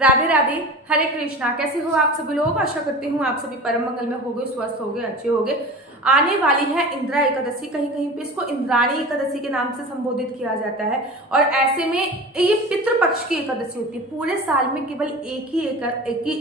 राधे राधे, हरे कृष्णा। कैसे हो आप सभी लोग? आशा करती हूँ आप सभी परम मंगल में होगे, स्वस्थ होगे, अच्छे होगे। आने वाली है इंदिरा एकादशी, कहीं कहीं पे इसको इंद्राणी एकादशी के नाम से संबोधित किया जाता है। और ऐसे में ये पितृपक्ष की एकादशी होती है। पूरे साल में केवल एक ही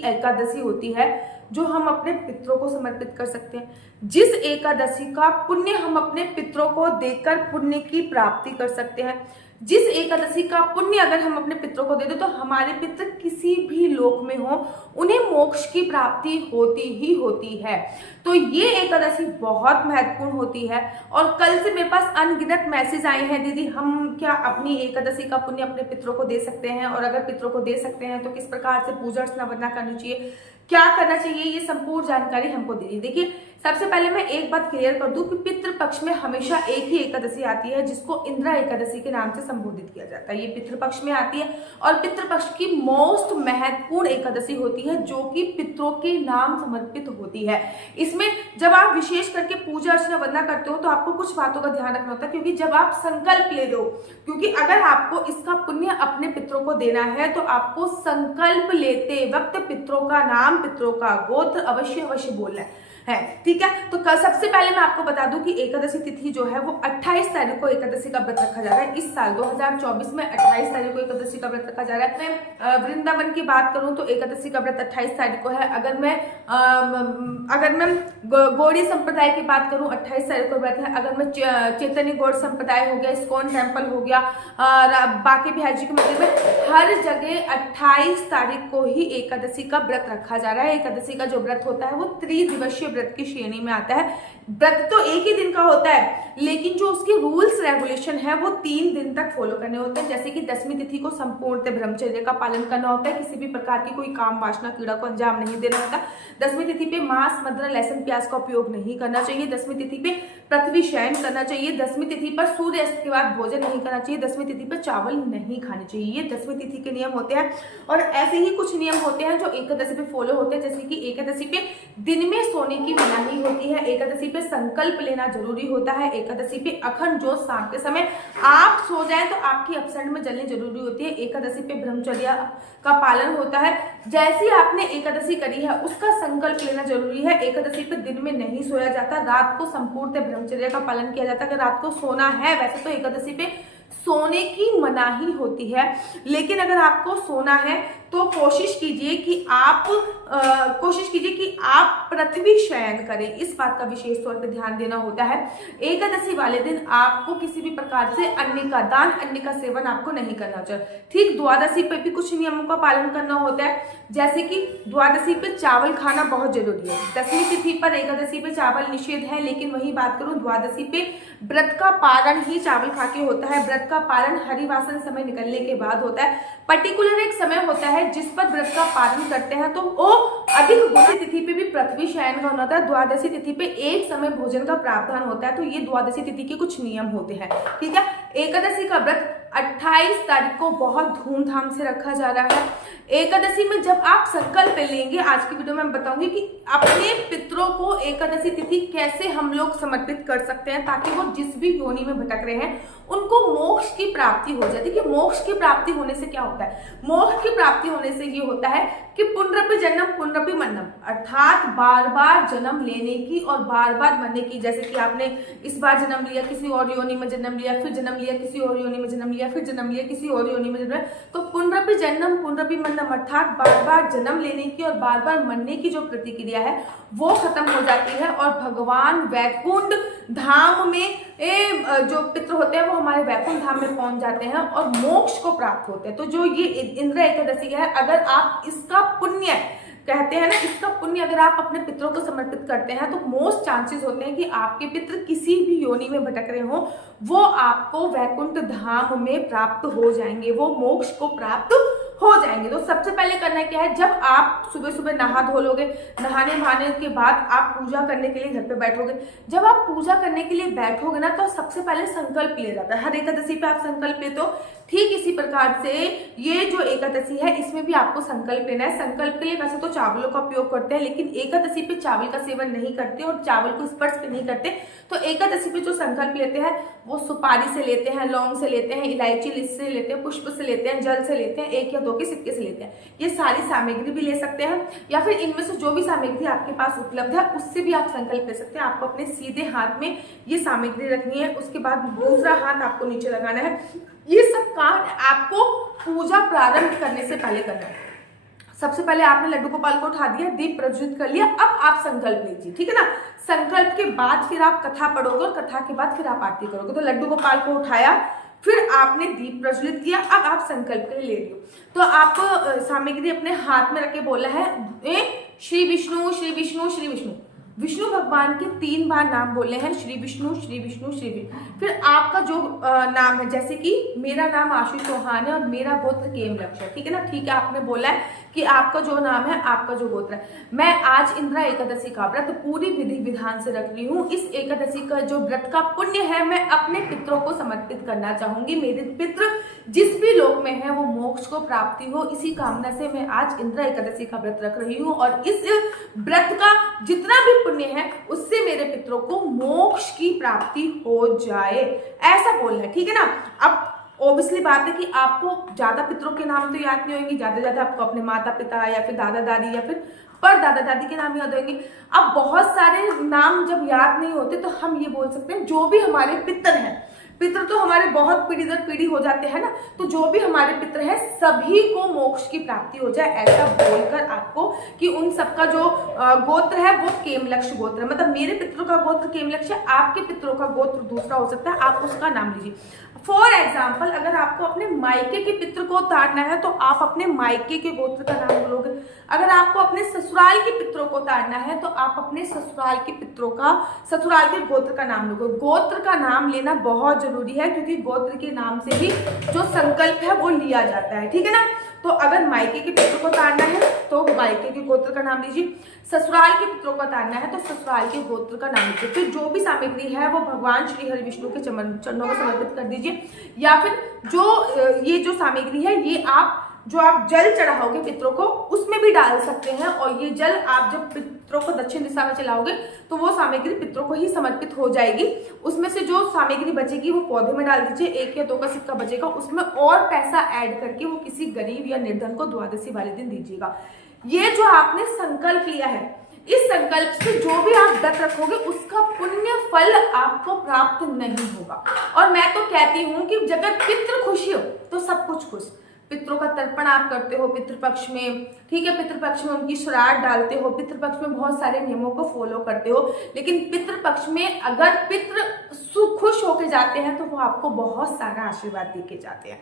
एकादशी होती है जो हम अपने पितरों को समर्पित कर सकते हैं। जिस एकादशी का पुण्य हम अपने पितरों को देकर पुण्य की प्राप्ति कर सकते हैं। जिस एकादशी का पुण्य अगर हम अपने पितरों को दे दे तो हमारे पितर किसी भी लोक में हो, उन्हें मोक्ष की प्राप्ति होती ही होती है। तो ये एकादशी बहुत महत्वपूर्ण होती है। और कल से मेरे पास अनगिनत मैसेज आए हैं, दीदी हम क्या अपनी एकादशी का पुण्य अपने पितरों को दे सकते हैं, और अगर पितरों को दे सकते हैं तो किस प्रकार से पूजा अर्चना वरना करनी चाहिए, क्या करना चाहिए, ये संपूर्ण जानकारी हमको दीजिए। देखिए, सबसे पहले मैं एक बात क्लियर कर दूं कि पितृपक्ष में हमेशा एक ही एकादशी आती है जिसको इंदिरा एकादशी के नाम से संबोधित किया जाता है। ये पितृपक्ष में आती है और पितृपक्ष की मोस्ट महत्वपूर्ण एकादशी होती है जो कि पितरों के नाम समर्पित होती है। इसमें जब आप विशेष करके पूजा अर्चना वंदना करते हो तो आपको कुछ बातों का ध्यान रखना होता है, क्योंकि जब आप संकल्प ले दो, क्योंकि अगर आपको इसका पुण्य अपने पितरों को देना है तो आपको संकल्प लेते वक्त पितरों का नाम, पितरों का गोत्र अवश्य बोलना है। ठीक है, तो कल सबसे पहले मैं आपको बता दूं कि एकादशी तिथि जो है वो 28 तारीख को एकादशी का व्रत रखा जा रहा है। इस साल 2024 में 28 तारीख को एकादशी का व्रत रखा जा रहा है। मैं वृंदावन की बात करूं तो एकादशी का व्रत 28 तारीख को है। अगर मैं गौड़ी संप्रदाय की बात करूं 28 तारीख को व्रत है। अगर मैं चैतन्य गौड़ संप्रदाय हो गया, इस्कॉन टेम्पल हो गया, बाकी बिहार जी के मंदिर में, हर जगह 28 तारीख को ही एकादशी का व्रत रखा जा रहा है। एकादशी का जो व्रत होता है वो त्रिदिवसीय व्रत की श्रेणी में आता है। व्रत तो एक ही दिन का होता है, लेकिन जो उसके रूल्स रेगुलेशन है वो 3 दिन तक फॉलो करने होते हैं। जैसे कि 10वीं तिथि को संपूर्ण ब्रह्मचर्य का पालन करना होता है, किसी भी प्रकार की कोई काम वासना कीड़ा को अंजाम नहीं देना होता। 10वीं तिथि पे मांस, मदिरा, लहसुन, प्याज का उपयोग नहीं करना चाहिए। 10वीं तिथि पे पृथ्वी शयन करना चाहिए। 10वीं तिथि पर सूर्य अस्त के बाद भोजन नहीं करना चाहिए। 10वीं तिथि पर चावल नहीं खाने चाहिए। ये 10वीं तिथि के नियम होते हैं। और ऐसे ही कुछ नियम होते हैं जो एकादशी पे फॉलो होते हैं। जैसे कि एकादशी पे दिन में सोने की मनाही होती है। एकादशी पे संकल्प लेना जरूरी होता है। एकादशी पे अखंड जोत शाम के समय आप सो जाए तो आपकी अपसंड में जलनी जरूरी होती है। एकादशी पे ब्रह्मचर्य का पालन होता है। जैसी आपने एकादशी करी है उसका संकल्प लेना जरूरी है। एकादशी पे दिन में नहीं सोया जाता, रात को संपूर्ण ब्रह्मचर्य का पालन किया जाता है। अगर रात को सोना है, वैसे तो एकादशी पे सोने की मनाही होती है, लेकिन अगर आपको सोना है तो कोशिश कीजिए कि आप पृथ्वी शयन करें। इस बात का विशेष तौर पे ध्यान देना होता है। एकादशी वाले दिन आपको किसी भी प्रकार से अन्न का दान, अन्न का सेवन आपको नहीं करना चाहिए। ठीक द्वादशी पे भी कुछ नियमों का पालन करना होता है। जैसे कि द्वादशी पे चावल खाना बहुत जरूरी है। 10वीं तिथि पर एकादशी पे चावल निषेध है, लेकिन वही बात करूं द्वादशी पे व्रत का पारण ही चावल खा के होता है। व्रत का पारण हरिवासन समय निकलने के बाद होता है। पर्टिकुलर एक समय होता है जिस पर व्रत का पालन करते हैं, तो वो अधिक गुणी तिथि पे भी पृथ्वी शयन का होता है। द्वादशी तिथि पे एक समय भोजन का प्रावधान होता है। तो ये द्वादशी तिथि के कुछ नियम होते हैं। ठीक है, एकादशी का व्रत 28 तारीख को बहुत धूमधाम से रखा जा रहा है। एकादशी में जब आप संकल्प लेंगे, आज की वीडियो में मैं बताऊंगी कि अपने पितरों को एकादशी तिथि कैसे हम लोग समर्पित कर सकते हैं ताकि वो जिस भी योनि में भटक रहे हैं उनको मोक्ष की प्राप्ति हो जाए। देखिए, मोक्ष की प्राप्ति होने से क्या होता है? मोक्ष की प्राप्ति होने से ये होता है कि पुनरपि जन्म पुनरपि मरणम, अर्थात बार बार जन्म लेने की और बार बार मरने की। जैसे कि आपने इस बार जन्म लिया, किसी और योनि में जन्म लिया, फिर जन्म लिया, किसी और योनि में जन्म लिया, फिर जन्म लिया, किसी और योनि में जन्म, तो पुनरपि जन्म पुनरपि मरणम, अर्थात बार बार जन्म लेने की और बार बार मरने की जो प्रतिक्रिया है वो खत्म हो जाती है। और भगवान वैकुंठ धाम में जो पितृ होते हैं वो हमारे वैकुंठ धाम में पहुंच जाते हैं और मोक्ष को प्राप्त होते हैं। तो जो ये इंदिरा एकादशी है, अगर आप इसका पुण्य कहते हैं ना, इसका पुण्य अगर आप अपने पितरों को समर्पित करते हैं तो मोस्ट चांसेस होते हैं कि आपके पितृ किसी भी योनि में भटक रहे हो, वो आपको वैकुंठ धाम में प्राप्त हो जाएंगे, वो मोक्ष को प्राप्त हो जाएंगे। तो सबसे पहले करना क्या है, जब आप सुबह सुबह नहा धो लोगे, नहाने नहाने के बाद आप पूजा करने के लिए घर पे बैठोगे। जब आप पूजा करने के लिए बैठोगे ना, तो सबसे पहले संकल्प लिया जाता है। हर एकादशी पे आप संकल्प लेते हो, ठीक इसी प्रकार से ये जो एकादशी है इसमें भी आपको संकल्प लेना है। संकल्प के लिए वैसे तो चावलों का उपयोग करते हैं, लेकिन एकादशी पे चावल का सेवन नहीं करते और चावल को स्पर्श पे नहीं करते। तो एकादशी पे जो संकल्प लेते हैं वो सुपारी से लेते हैं, लौंग से लेते हैं, इलायची से लेते हैं, पुष्प से लेते हैं, जल से लेते हैं, 1 या 2 के सिक्के से लेते हैं। ये सारी सामग्री भी ले सकते हैं या फिर इनमें से जो भी सामग्री आपके पास उपलब्ध है उससे भी आप संकल्प ले सकते हैं। आपको अपने सीधे हाथ में ये सामग्री रखनी है, उसके बाद दूसरा हाथ आपको नीचे लगाना है। ये सब कार्य आपको पूजा प्रारंभ करने से पहले करना है। सबसे पहले आपने लड्डू गोपाल को उठा दिया, दीप प्रज्वलित कर लिया, अब आप संकल्प लीजिए, ठीक है ना। संकल्प के बाद फिर आप कथा पढ़ोगे और कथा के बाद फिर आप आरती करोगे। तो लड्डू गोपाल को उठाया, फिर आपने दीप प्रज्वलित किया, अब आप संकल्प के लिए ले रही हो। तो आपको सामग्री अपने हाथ में रख के बोला है श्री विष्णु श्री विष्णु श्री विष्णु। विष्णु भगवान के 3 बार नाम बोले हैं, श्री विष्णु श्री विष्णु श्री विष्णु। फिर आपका जो नाम है, जैसे कि मेरा नाम आशु चौहान है और मेरा गोत्र केमलक्ष है, ठीक है ना। ठीक है, आपने बोला है कि आपका जो नाम है, आपका जो गोत्र है। मैं आज इंद्रा एकादशी का व्रत पूरी विधि विधान से रख रही हूँ। इस एकादशी का जो व्रत का पुण्य है मैं अपने पितरों को समर्पित करना चाहूंगी। मेरे पितृ जिस भी लोक में है वो मोक्ष को प्राप्ति हो, इसी कामना से मैं आज इंद्रा एकादशी का व्रत रख रही हूँ और इस व्रत का जितना भी पुण्य है उससे मेरे पितरों को मोक्ष की प्राप्ति हो जाए, ऐसा बोलना है, ठीक है ना। अब ऑब्वियसली बात है कि आपको ज्यादा पितरों के नाम तो याद नहीं होंगे, ज्यादा आपको अपने माता पिता या फिर दादा दादी या फिर पर दादा दादी के नाम याद होंगे। अब बहुत सारे नाम जब याद नहीं होते तो हम ये बोल सकते हैं जो भी हमारे पितर हैं, पितर तो हमारे बहुत पीढ़ी दर पीढ़ी हो जाते हैं ना, तो जो भी हमारे पितर हैं सभी को मोक्ष की प्राप्ति हो जाए, ऐसा बोलकर आपको कि उन सबका जो गोत्र है वो केमलक्ष गोत्र है। मतलब मेरे पितरों का गोत्र केमलक्ष है, आपके पितरों का गोत्र दूसरा हो सकता है, आप उसका नाम लीजिए। फॉर एग्जाम्पल, अगर आपको अपने मायके के पितृ को उतारना है तो आप अपने मायके के गोत्र का नाम लोगे। अगर आपको अपने ससुराल के पितरों को उतारना है तो आप अपने ससुराल के पितरों का, ससुराल के गोत्र का नाम लोगे। गोत्र का नाम लेना बहुत जरूरी है क्योंकि गोत्र के नाम से ही जो संकल्प है वो लिया जाता है, ठीक है ना। तो अगर मायके के पितरों को उतारना है तो मायके के गोत्र का नाम लीजिए, ससुराल के पितरों को उतारना है तो ससुराल के गोत्र का नाम लीजिए। फिर जो भी सामग्री है वो भगवान श्री हरि विष्णु के चरणों को समर्पित कर दीजिए, या फिर जो ये जो सामग्री है ये आप जो आप जल चढ़ाओगे पितरों को उसमें भी डाल सकते हैं, और ये जल आप जब पितरों को दक्षिण दिशा में चलाओगे तो वो सामग्री पितरों को ही समर्पित हो जाएगी। उसमें से जो सामग्री बचेगी वो पौधे में डाल दीजिए, 1 या 2 का सिक्का बचेगा उसमें और पैसा ऐड करके वो किसी गरीब या निर्धन को द्वादशी वाले दिन दीजिएगा। ये जो आपने संकल्प लिया है, इस संकल्प से जो भी आप व्रत रखोगे उसका पुण्य फल आपको प्राप्त नहीं होगा। और मैं तो कहती हूँ कि अगर पितृ खुशी हो तो सब कुछ खुश। पितरों का तर्पण आप करते हो पितृपक्ष में, ठीक है, पितृपक्ष में उनकी श्राद्ध डालते हो, पितृपक्ष में बहुत सारे नियमों को फॉलो करते हो, लेकिन पितृपक्ष में अगर पितृ खुश होके जाते हैं तो वो आपको बहुत सारा आशीर्वाद दे के जाते हैं।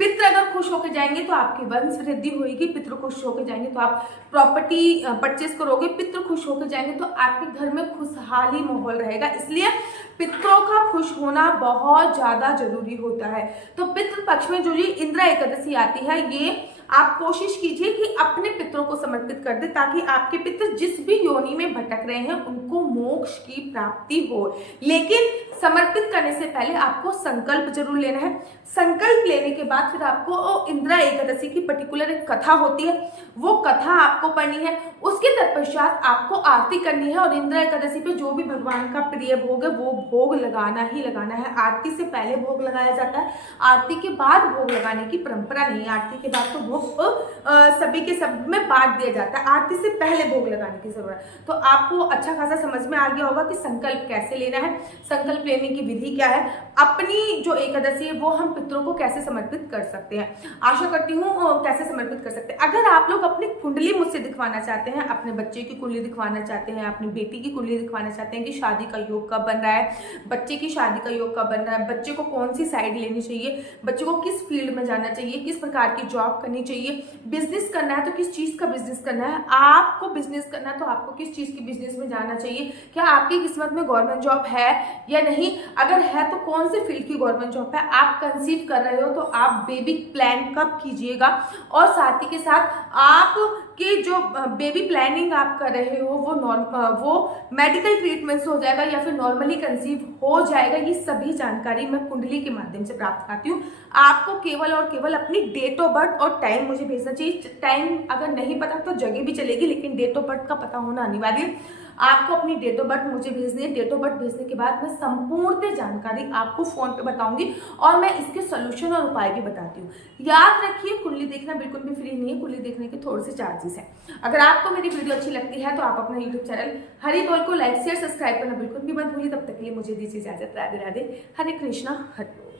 पितृ अगर खुश होकर जाएंगे तो आपकी वंश वृद्धि होगी, पितृ खुश होकर जाएंगे तो आप प्रॉपर्टी परचेस करोगे, पितृ खुश होकर जाएंगे तो आपके घर में खुशहाली माहौल रहेगा। इसलिए पितरों का खुश होना बहुत ज्यादा जरूरी होता है। तो पितृ पक्ष में जो ये इंद्रा एकादशी आती है ये आप कोशिश कीजिए कि अपने पितरों को समर्पित कर दे ताकि आपके पितर जिस भी योनि में भटक रहे हैं उनको मोक्ष की प्राप्ति हो। लेकिन समर्पित करने से पहले आपको संकल्प जरूर लेना है। संकल्प लेने के बाद फिर आपको इंद्रा एकादशी की पर्टिकुलर एक कथा होती है, वो कथा आपको पढ़नी है। उसके तत्पश्चात आपको आरती करनी है और इंद्रा एकादशी पे जो भी भगवान का प्रिय भोग है वो भोग लगाना ही लगाना है। आरती से पहले भोग लगाया जाता है, आरती के बाद भोग लगाने की परंपरा नहीं है। आरती के बाद तो भोग सभी के सब में बांट दिया जाता है, आरती से पहले भोग लगाने की जरूरत है। तो आपको अच्छा खासा समझ में आ गया होगा कि संकल्प कैसे लेना है, संकल्प लेने की विधि क्या है, अपनी जो एकादशी है वो हम पितरों को कैसे समर्पित कर सकते हैं। आशा करती हूँ कैसे समर्पित कर सकते हैं। अगर आप लोग अपनी कुंडली मुझसे दिखवाना चाहते हैं, अपने बच्चे की कुंडली दिखवाना चाहते हैं, अपनी बेटी की कुंडली दिखवाना चाहते हैं कि शादी का योग कब बन रहा है, बच्चे की शादी का योग कब बन रहा है, बच्चे को कौन सी साइड लेनी चाहिए, बच्चे को किस फील्ड में जाना चाहिए, किस प्रकार की जॉब करनी चाहिए, बिजनेस करना है तो किस चीज का बिजनेस करना है, आपको बिजनेस करना है तो आपको किस चीज की बिजनेस में जाना चाहिए, क्या आपकी किस्मत में गवर्नमेंट जॉब है या नहीं, अगर है तो कौन से फील्ड की गवर्नमेंट जॉब है, आप कंसीव कर रहे हो तो आप बेबी प्लान कब कीजिएगा, और साथ ही के साथ आप कि जो बेबी प्लानिंग आप कर रहे हो वो मेडिकल ट्रीटमेंट से हो जाएगा या फिर नॉर्मली कंसीव हो जाएगा। ये सभी जानकारी मैं कुंडली के माध्यम से प्राप्त करती हूँ। आपको केवल और केवल अपनी डेट ऑफ बर्थ और टाइम मुझे भेजना चाहिए। टाइम अगर नहीं पता तो जगह भी चलेगी, लेकिन डेट ऑफ बर्थ का पता होना अनिवार्य है। आपको अपनी डेट ऑफ बर्थ मुझे भेजनी है। डेट ऑफ बर्थ भेजने के बाद मैं संपूर्ण जानकारी आपको फोन पे बताऊंगी और मैं इसके सोल्यूशन और उपाय भी बताती हूँ। याद रखिए, कुंडली देखना बिल्कुल भी फ्री नहीं है, कुंडली देखने के थोड़े से चार्जेस हैं। अगर आपको मेरी वीडियो अच्छी लगती है तो आप अपना यूट्यूब चैनल हरी बोल को लाइक शेयर सब्सक्राइब करना बिल्कुल भी मत भूलिए। तब तक के लिए मुझे दीजिए इजाजत। राधे राधे, हरे कृष्णा, हरे बोल।